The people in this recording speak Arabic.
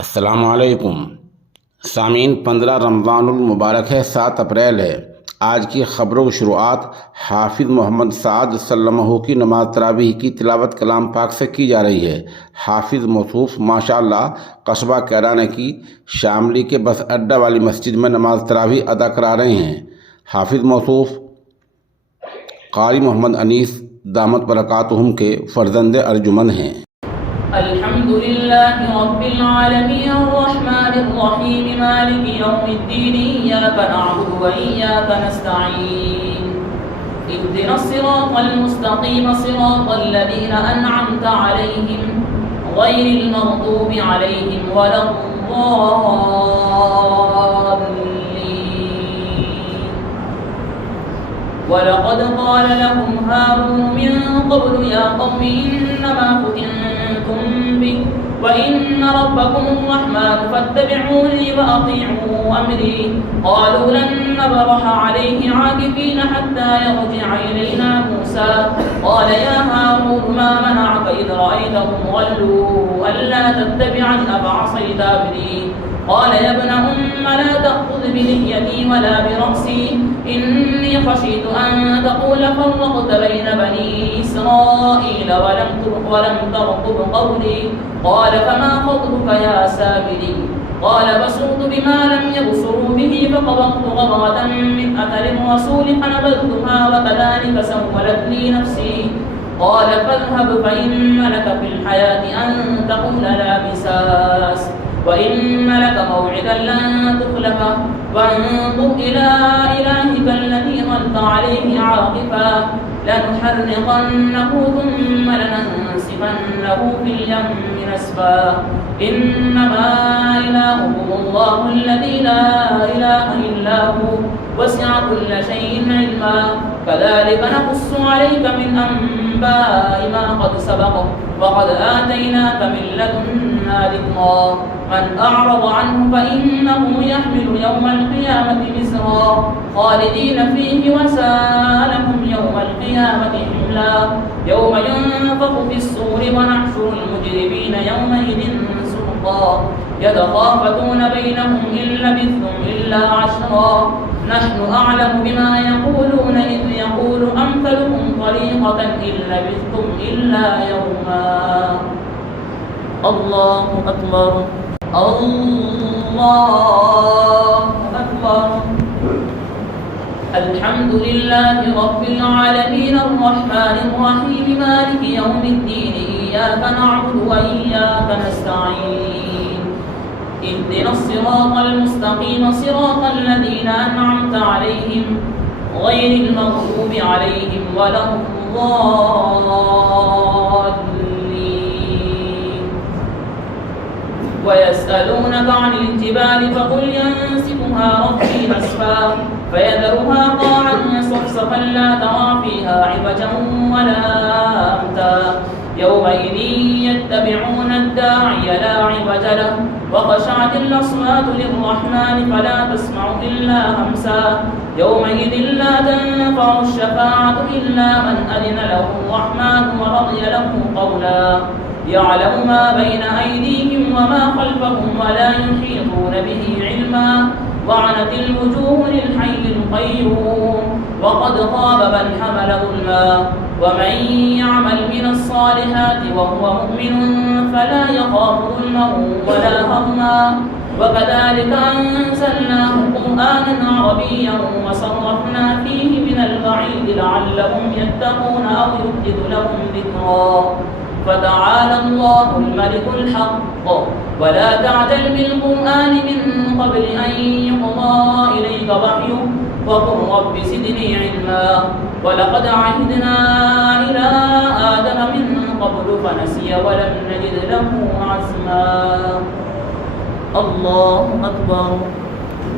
अस्सलामुअलैकुम सामीन, 15 रमज़ानुल मुबारक है, 7 अप्रैल है। आज की ख़बरों की शुरुआत हाफिज़ मोहम्मद साद सल्लल्लाहु की नमाज तरावीह की तिलावत कलाम पाक से की जा रही है। हाफिज़ मौसूफ़ माशाअल्लाह कस्बा कैराना की शामली के बस अड्डा वाली मस्जिद में नमाज तरावीह अदा करा रहे हैं। हाफिज़ मौसूफ़ कारी मोहम्मद अनीस दामत बरकातुहुम के फ़र्जंद अर्जुमंद हैं। अल्हम्दुलिल्लाहि रब्बिल आलमीन अर्रहमानिर रहीम मालिकि यौमिद्दीन इय्याका नअबुदु व इय्याका नस्तईन इहदिनस सिरातल मुस्तक़ीम सिरातल लज़ीना अनअमता अलैहिम गैरिल मग़दूबि अलैहिम वलद्दाल्लीन। वलक़द क़ाल लहुम हारून मिन क़ब्लु या क़ौमि इन्नमा फ़ुतिनतुम बिहि वइन्न रब्बकुमुर्रहमान फत्तबिऊनी वअतीऊ अमरी। क़ालू लन नबरह अलैहि आकिफीन हत्ता यरजिअ इलैना मूसा क़ाल या हारून मा मनअक इज़ रअयतहुम ضلوا अल्ला तत्तबिअन अफ़असैत अमरी। قال يا ابن أم لا تأخذ بلحيتي ولا برأسي إني خشيت أن تقول فرقت بين بني إسرائيل ولم ترقب قولي قال فما خطبك يا سامري قال بصرت بما لم يبصروا به فقبضت قبضة من أثر الرسول فنبذتها وكذلك سولت لي نفسي قال فاذهب فإن لك في الحياة أن تقول لا مساس وإن لك موعدا لن تخلفه وانظر إلى إلهك الذي ظلت عليه عاكفا لنحرقنه ثم لننسفنه في اليم نسفا إنما إلهكم الله الذي لا إله إلا هو وسع كل شيء علما كذلك نقص عليك من أنباء ما قد سبق وقد آتيناك من لدنا ذكرا من أعرض عنه فإنه يحمل يوم القيامة وزرا خالدين فيه وساء لهم يوم القيامة حملا يوم ينفخ في الصور ونحشر المجرمين يومئذ زرقا يتخافتون بينهم إن لبثتم إلا عشرا نحن أعلم بما يقولون إذ يقول أمثلهم طريقة إن لبثتم إلا يوما الله أكبر الله أكبر الحمد لله رب العالمين الرحمن الرحيم مالك يوم الدين إياك نعبد وإياك نستعين اهدنا الصراط المستقيم صراط الذين أنعمت عليهم غير المغضوب عليهم ولا الضالين. ويسألونك عن الجبال فقل ينسفها ربي نسفا فيذرها قاعا صفصفا لا ترى فيها عوجا ولا أمتا يومئذ يتبعون الداعي لا عوج له وخشعت الأصوات للرحمن فلا تسمع إلا همسا يومئذ لا تنفع الشفاعة إلا من أذن له الرحمن ورضي له قولا يعلم ما بين أيديهم وما خلفهم ولا يحيطون به علما وعنت الوجوه للحي القيوم وقد خاب من حمل ظلما ومن يعمل من الصالحات وهو مؤمن فلا يخاف ظلما ولا هضما وكذلك أنزلناه قرآنا عربيا وصرفنا فيه من الوعيد لعلهم يتقون أو يحدث لهم ذكرا فتعالى الله الملك الحق ولا تعجل بالقرآن من قبل أن يقضى إليك وحيه وقل رب زدني علما ولقد عهدنا إلى آدم من قبل فنسي ولم نجد له عزما الله أكبر